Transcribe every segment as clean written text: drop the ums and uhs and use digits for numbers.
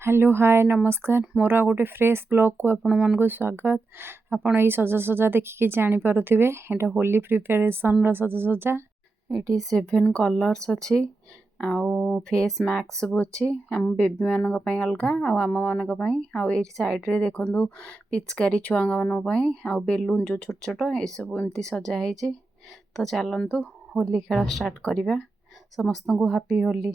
Hello hi नमस्कार मोर गोटे fresh blog को आपण मानक स्वागत। आपण ये सजासजा देखिए जानीपे यहाँ होली प्रिपेरेसन सजासजा ये 7 कलर्स अच्छी आउ फेस मैक्स सब अच्छी आम बेबी मान अलग आम मान आई साइड्रे देखु पिचकारी छुआ मान आउ बेलून जो छोट छोट ये सब एमती सजाई। तो चलतु होली खेल स्टार्ट करवा। समस्त को हैप्पी होली।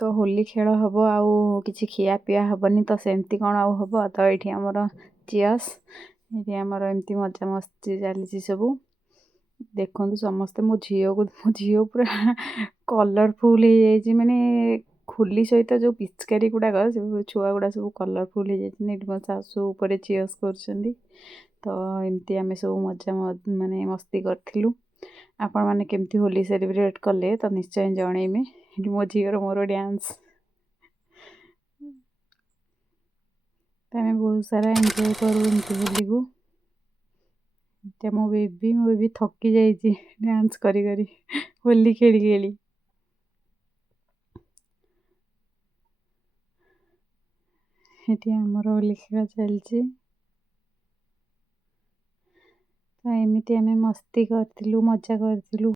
तो होली खेल हम आउ कि खिया पिया हेनी तो सेमती कौन आउ हम तो ये आमर चियर्स ये आमर एमती मजा मस्ती चली सब देखु समस्ते मो झी पूरा कलरफुल हो जाए माने होली सहित जो पिचकारी गुड़ाक छुआ गुड़ा सब कलरफुल हो जाए मो शाशु उपर चियर्स कर। तो एमती आम सब मजा माने मस्ती करूँ। आपण मैंने केमती होली सेलिब्रेट कले तो निश्चय जनइमे। मो झीर मोर डांस आम बहुत सारा एंजॉय करूँ होली को। मो बेबी थकी जाइए डांस करी करी होली खेली खेली। ये आमर होली खेल चलती तो एमती आम मस्ती करूँ मजा करूँ।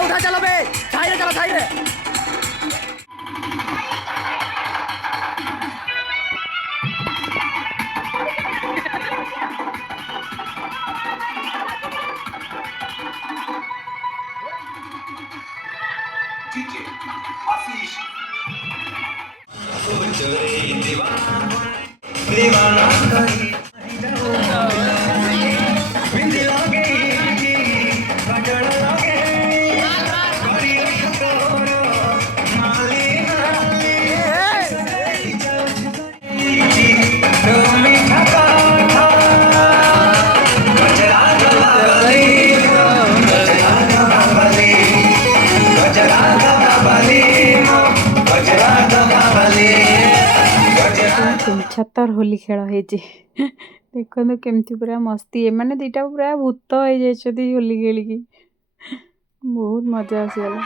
उठा चलो बे साइड चलो साइड। छतर होली खेल हो देखो केमती पूरा मस्ती एमाने दीटा पूरा भूत हो जाती होली खेलिकी बहुत मजा आसीगला।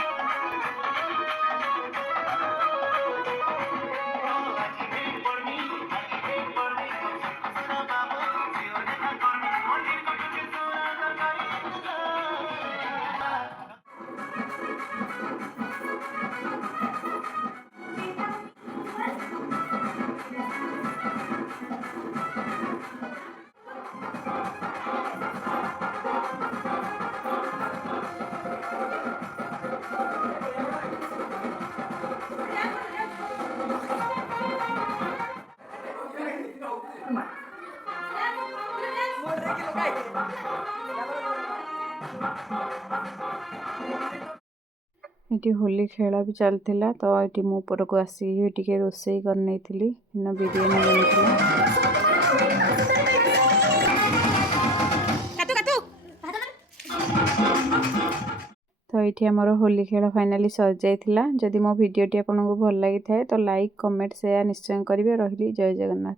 ଏଠି ହୋଲି ଖେଳ ବି ଚାଲିଥିଲା ତ ଏଠି ମୁଁ ଉପରକୁ ଆସିକି ଟିକେ ରୋଷେଇ କରିନେଇଥିଲି ବିରିୟାନୀ ବନିଥିଲା। ତ ଏଇଠି ଆମର ହୋଲି ଖେଳ ଫାଇନାଲି ସରିଯାଇଥିଲା। ଯଦି ମୋ ଭିଡ଼ିଓଟି ଆପଣଙ୍କୁ ଭଲ ଲାଗିଥାଏ ତ ଲାଇକ୍ କମେଣ୍ଟ ସେୟାର ନିଶ୍ଚୟ କରିବେ। ରହିଲି, ଜୟ ଜଗନ୍ନାଥ।